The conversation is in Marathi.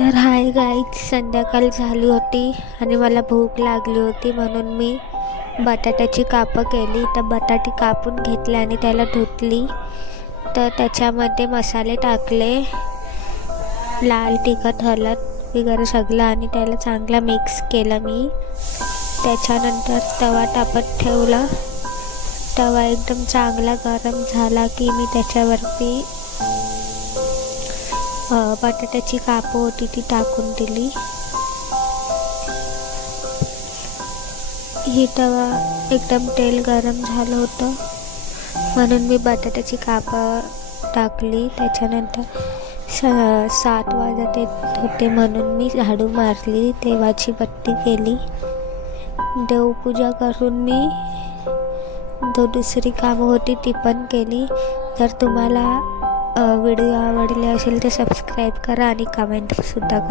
तर हाय गाईज, संध्याकाळ झाली होती आणि मला भूक लागली होती म्हणून मी बटाट्याची कापं केली. तर बटाटे कापून घेतले आणि त्याला धुतली. तर त्याच्यामध्ये मसाले टाकले, लाल तिखट हळद वगैरे सगळं, आणि त्याला चांगला मिक्स केलं मी. त्याच्यानंतर तवा तापत ठेवला. तवा एकदम चांगला गरम झाला की मी त्याच्यावरती बटाट्याची कापं होती ती टाकून दिली. ही तवा एकदम तेल गरम झालं होतं म्हणून मी बटाट्याची कापं टाकली. त्याच्यानंतर 7 वाजत येत होते म्हणून मी झाडू मारली, देवाची बत्ती केली, देवपूजा करून मी दुसरी कामं होती ती पण केली. जर तुम्हाला व्हिडिओ आवडले असेल तर सबस्क्राईब करा आणि कमेंटसुद्धा करा.